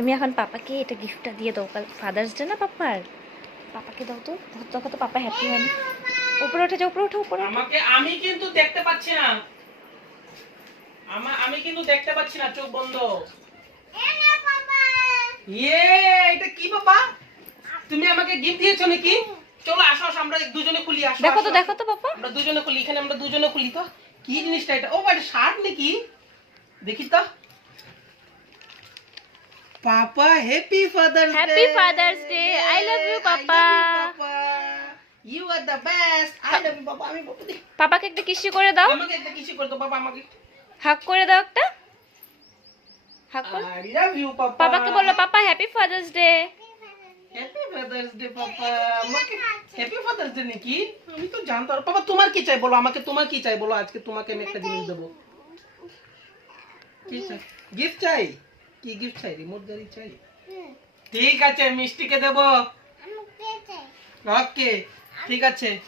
তুমি এখন পাপাকে এটা গিফটটা দিয়ে দাও, কাল ফাদার্স ডে না পাপার। পাপাকে দাও তো, দেখো তো পাপা হ্যাপি হয়নি। উপরে উঠে যাও, উপরে উঠো, উপরে আমাকে আমি কিন্তু দেখতে পাচ্ছি না, আমি কিন্তু দেখতে পাচ্ছি না, চোখ বন্ধ। ইয়ে এটা কি বাবা, তুমি আমাকে গিফট দিয়েছো নাকি? চলো আসো আসো আমরা দুজনে খুলি, আসো দেখো তো, আসো, দেখো তো পাপা। আমরা দুজনে খুলি, এখানে আমরা দুজনে খুলি। তো কি জিনিসটা এটা? ও এটা শার্ট নাকি? দেখি তো। Papa happy father's day. Happy father's Day, I love you papa. You are the best, I love you papa. আমি বাবা দেখি, পাপাকে একটা কিসি করে দাও, আমাকে একটা কিসি করে দাও বাবা, আমাকে হাগ করে দাও একটা, হাগ কর। I love you papa. পাপাকে বলো পাপা happy father's day. Happy father's day papa. আমাকে হ্যাপি ফাদার্স ডে নাকি? আমি তো জানতাম না। পাপা তোমার কি চাই বলো, আমাকে তোমার কি চাই বলো, আজকে তোমাকে আমি একটা জিনিস দেবো। কি চাই? গিফট চাই? কি গিফট চাই? রিমোট গাড়ি চাই? ঠিক আছে মিষ্টিকে দেবো। ওকে ঠিক আছে।